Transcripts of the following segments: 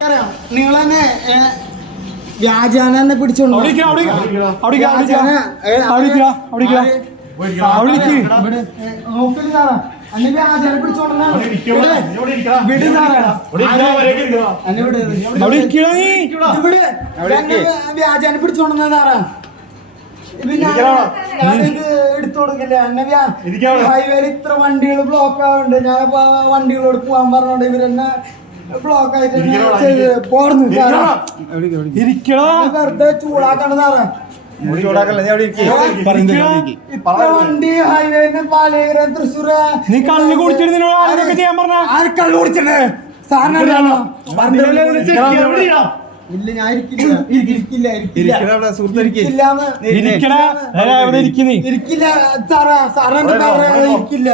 അറിയാം. നിങ്ങൾ തന്നെ വ്യാജാന പിടിച്ചോണ്ട് അവിടെ ഇരിക്ക്, അവിടെ ഇരിക്ക്, അവിടെ അവിടെ ഇരിക്ക്. വ്യാജാന, പിടിച്ചോണ്ടെന്നാ സാറാ. ഹൈവേയിൽ ഇത്ര വണ്ടികൾ ബ്ലോക്ക് ആവുന്നുണ്ട് ഞാൻ വണ്ടികളോട് പോവാൻ പറഞ്ഞോണ്ട് ഇവരെന്നെ വെറുതെ ചൂടാക്കണ്ട സാറേ വണ്ടി ഹൈവേന്ന് പാലയേര തൃശ്ശൂർ നീ കള്ള് കുടിച്ചിരുന്നോ ആരൊക്കെ ചെയ്യാൻ പറഞ്ഞ? ആര് കള്ളു കുടിച്ചിട്ട്? സാറിന്? ഇല്ല ഞാൻ ഇരിക്കില്ല. ഇരിക്കില്ല ഇരിക്കില്ല സാറാ ഇരിക്കില്ല.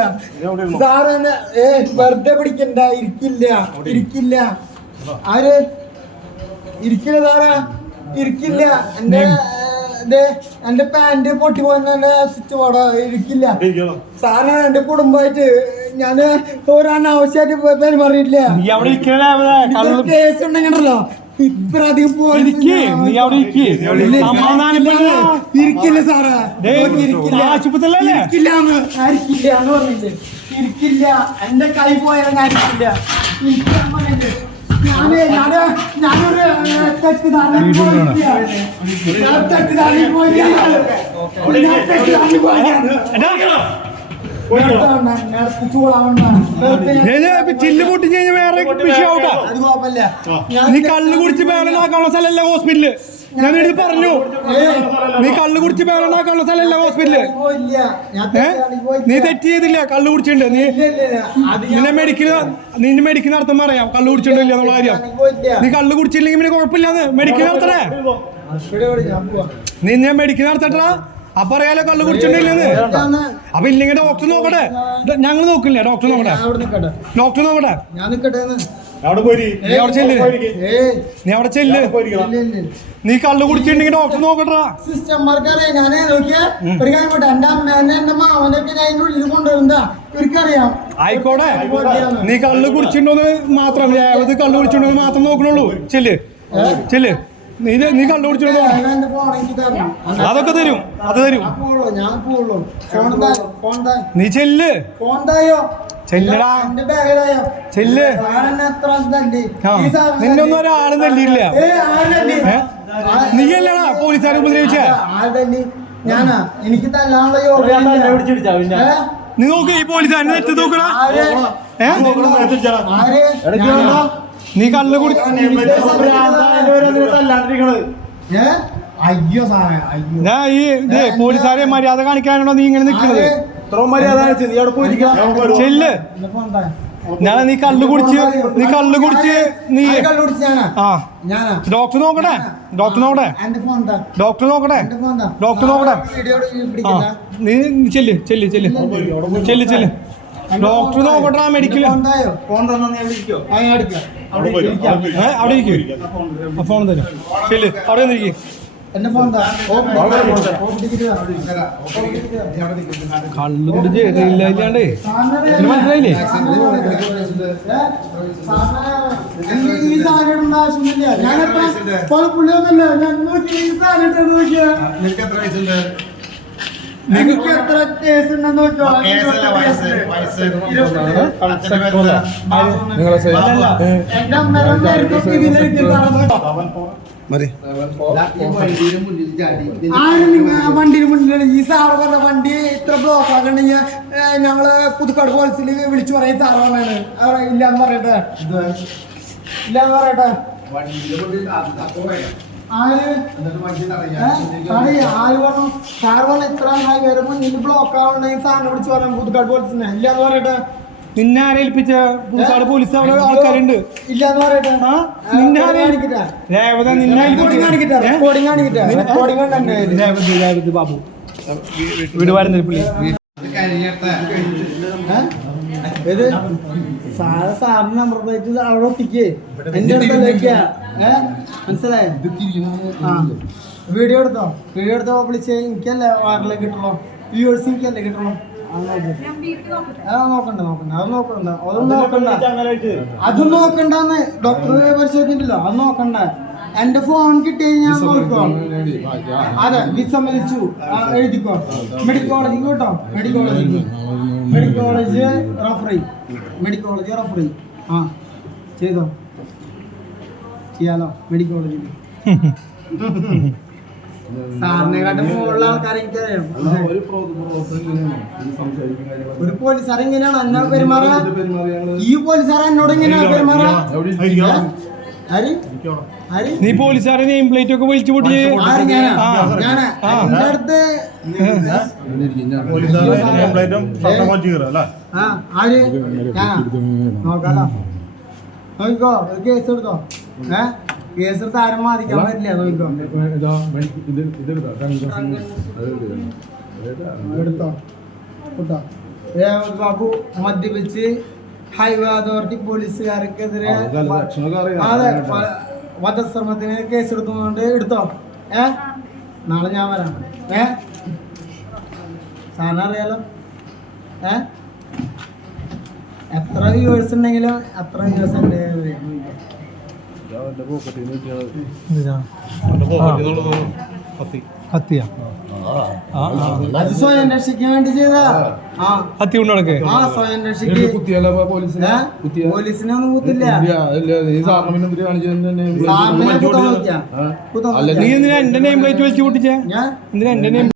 ഏ വെറുതെ പിടിക്കണ്ട ഇരിക്കില്ല ഇരിക്കില്ല. ആര്? ഇരിക്കില്ല സാറാ. ഇരിക്കില്ല. എന്റെ എന്റെ പാന്റ് പൊട്ടി പോകുന്ന സ്വിച്ച് പോടാ ഇരിക്കില്ല. സാറിന് എന്റെ കുടുംബമായിട്ട് ഞാൻ ഒരാണ് ആവശ്യമായിട്ട് പെരുമാറിയിട്ടില്ല. കേസ് ഉണ്ടെങ്കിലോ ഇരിക്കില്ല. സാറേ. ഇരിക്കില്ല. എന്റെ കൈ പോയാൽ ഞാൻ ഇരിക്കില്ല. ഞാൻ ഞാൻ ഞാനൊരു ഏഹ്, തെറ്റിദ്ധാരണയിൽ പോയിട്ടില്ല. ഞാൻ തെറ്റിദ്ധാരണയിൽ ചില്ല് പൊട്ടി കഴിഞ്ഞാൽ വേറെ കുഴപ്പമില്ല. നീ കള്ള് കുടിച്ച് പേരണ്ടാക്കാനുള്ള സ്ഥലമല്ല ഹോസ്പിറ്റൽ. ഞാൻ എടുത്ത് പറഞ്ഞു. നീ കള്ള് കുടിച്ച് പേരണ്ടാക്കാനുള്ള സ്ഥലമല്ല ഹോസ്പിറ്റൽ. നീ തെറ്റ് ചെയ്തില്ല കള്ള് കുടിച്ചിട്ടുണ്ട്. നീ നിന്നെ മെഡിക്കൽ നിന്നെ മെഡിക്കൽ നടത്താൻ പറയാം. കള്ള് കുടിച്ചിട്ടില്ല എന്നുള്ള കാര്യം. നീ കള്ള് കുടിച്ചില്ലെങ്കിൽ പിന്നെ കുഴപ്പമില്ലാന്ന്. മെഡിക്കൽ നടത്തണേ. നിന്നെ മെഡിക്കൽ നടത്തട്ടാ അപ്പൊ അറിയാലോ കള്ളു കുടിച്ചിട്ടില്ലെന്ന് അപ്പൊ ഇല്ലെങ്കിൽ ഡോക്ടർ നോക്കട്ടെ. ഞങ്ങൾ നോക്കില്ല? ഡോക്ടർ നോക്കട്ടെ. ഡോക്ടർ നോക്കട്ടെ. നീ അവിടെ ചെല്ല്. നീ കള്ള് കുടിച്ചിട്ടുണ്ടെങ്കിൽ ഡോക്ടർ നോക്കട്ടാ. സിസ്റ്റർമാർക്ക് അറിയാം ഞാനേ നോക്കിയ. ഒരു കാര്യം പോട്ടെ എന്റെ അമ്മേനെ എന്റെ മാവനെ ഒക്കെ ഞാൻ ഇതിന്റെ ഉള്ളിൽ കൊണ്ടുവരുന്നതാ ഇവർക്കറിയാം. ആയിക്കോട്ടെ. നീ കള്ള് കുടിച്ചിട്ടുണ്ടോന്ന് മാത്രം കള്ളു കള്ള് കുടിച്ചിട്ടുണ്ടോന്ന് മാത്രം നോക്കണുള്ളൂ. ചെല്ല്. ചെല്ല്. നീ നീ കണ്ടുപിടിച്ചോ അതൊക്കെ തരും അത് തരും നീ ചെല്ല് ഫോൺ ചെല്ലടാ ചെല്ല് നിന്നൊന്നും ഒരാളും തല്ലിയില്ല നീ അല്ലടാ പോലീസുകാരെ ഉപദ്രവിച്ച? ഞാനാ എനിക്ക് തല്ലാനുള്ള യോഗ്യത നീ നോക്കി ഈ പോലീസുകാരനെ നോക്കടാ ഏ ഞാനാ? നീ കള്ള് കുടി അയ്യോ സാറേ അയ്യോ. ഞാൻ ഈ ഇത് പോലീസുകാരെ മര്യാദ കാണിക്കാനാണോ നീ ഇങ്ങനെ നിൽക്കുന്നത് ചെല്ല്. ഞാൻ നീ കള്ളു കുടിച്ച് നീ കള്ളു കുടിച്ച് നീ ആ. ഡോക്ടർ നോക്കട്ടെ? ഡോക്ടർ നോക്കട്ടെ? ഡോക്ടർ നോക്കട്ടെ? ഡോക്ടർ നോക്കട്ടെ? ആ നീ ചെല്ല് ചെല്ല് ചെല്ല്. ചെല്ല് ചെല്ല്. ഡോക്ടർ നോക്കട്ടെ മെഡിക്കൽ അവിടെ ഇരിക്കും. ഫോൺ തരും. ശരി അവിടെ വന്നിരിക്കും. എന്റെ ഫോൺ താ ഓ, ഓ, ടിക്കറ്റ് താ. കള്ള് കുടിച്ച് ഇല്ലാണ്ടേ. സാറിനെ ഇത് മനസ്സിലായില്ലേ? സാധനം. ഞാനിപ്പോ പുള്ളിയൊന്നുമല്ല. ഞാൻ നോക്കി ഈ സാധനം ഇട്ട് നോക്കിയാ. എനിക്ക് എത്ര കേസ് ഉണ്ടെന്ന്. എന്റെ വണ്ടിയുടെ മുന്നിലാണ് ഈ സാറ് പറഞ്ഞ വണ്ടി ഇത്ര ബ്ലോക്ക് ആക്കണ്ടെങ്കിൽ ഞങ്ങൾ പുതുക്കാട് പോലീസിൽ വിളിച്ചു പറയും സാറ് പറഞ്ഞാണ്. അവിടെ ഇല്ലാന്ന് പറയട്ടെ? ഇല്ലാന്ന് പറയട്ടെ? ആര്? ഏ? സാറേ, ആര് പറഞ്ഞു? സാറ് പറഞ്ഞ ഇത്ര ഹൈവേരെ മുന്നിൽ ബ്ലോക്ക് ആവണ്ടെങ്കിൽ സാറിനെ വിളിച്ചു പറയാം പുതുക്കാട് പോലീസിനെ ഇല്ലാന്ന് പറയട്ടെ നിന്നെ ആരെ ഏൽപ്പിച്ച? പുതുക്കാട് പോലീസ് അവിടെ ആൾക്കാരുണ്ട്. ഇല്ലാന്ന് പറയട്ടെ നിന്നെ രേവത നിന്നെ. രേവതി രേവതി ബാബു. വീട് വരുന്ന പുള്ളി? ഇത് സാറ് സാറിന് നമ്പർ പ്ലേറ്റ് അവിടെ ഒട്ടിക്കേ. എന്റെ അടുത്തല്ലേക്കാ ഏ? മനസ്സിലായോ? വീഡിയോ എടുത്തോ? വീഡിയോ എടുത്തോ വിളിച്ച്. എനിക്കല്ലേ വാറിലേക്ക് കിട്ടുള്ളൂ. വ്യൂവേഴ്സ് എനിക്കല്ലേ കിട്ടുള്ളൂ? നോക്കണ്ട നോക്കണ്ട. അത് നോക്കണ്ട. അതൊന്നും നോക്കണ്ട. അതും നോക്കണ്ടെന്ന് ഡോക്ടർ പരിശോധിച്ചിട്ടില്ല അത് നോക്കണ്ട. എന്റെ ഫോൺ കിട്ടി ഞാൻ നോക്കാം അതെ വിസമ്മതിച്ചു. എഴുതിക്കോ. മെഡിക്കൽ കോളേജ് കേട്ടോ. മെഡിക്കൽ കോളേജിൽ medical college referee medical college referee ആ ചെയ്തോ? ചെയ്യാലോ? മെഡിക്കൽ കോളേജിൽ സാറിനെ കാട്ടും മുകളിലുള്ള ആൾക്കാരെ എനിക്കറിയാം. ഒരു പോലീസ് എങ്ങനെയാണ് എന്നെ പെരുമാറാ? ഈ പോലീസ് എന്നോട് എങ്ങനെയാണ് പെരുമാറാ? നീ പോലീസുകാരെ നെയിം പ്ലേറ്റ് ഒക്കെ വലിച്ചു. എന്റെ അടുത്ത് ആ ആര്? ഞാനാ. നോക്കാലോ. നോക്കിക്കോ ഒരു കേസ് എടുത്തോ? ഏ? കേസ് എടുത്ത് ആരും ബാധിക്കാൻ പറ്റില്ല നോക്കിക്കോ. എടുത്തോ? രേവത് ബാബു മദ്യപിച്ച് ഹൈവേ അതോറിറ്റി പോലീസുകാർക്കെതിരെ അതെ വധശ്രമത്തിന് കേസ് എടുത്തുകൊണ്ട് എടുത്തോ. ഏ? നാളെ ഞാൻ വരാം. ഏ? സാറിനറിയാലോ ഏ? എത്ര വ്യൂവേഴ്സ് ഉണ്ടെങ്കിലും അത്ര വ്യൂവേഴ്സ് എന്റെ കത്തിയാ ആ. ആ. അത് സ്വയം രക്ഷയ്ക്ക് വേണ്ടി ചെയ്താ. ആ. കത്തി കൊണ്ട് നടക്കേ. ആ സ്വയം രക്ഷയ്ക്ക്? പോലീസിനെ? ഒന്നും കൂത്തില്ല. എന്തിനാ എന്റെ നെയിം പ്ലേറ്റ് വലിച്ചു പൊട്ടിച്ചേ എന്തിനാ എന്റെ നെയിം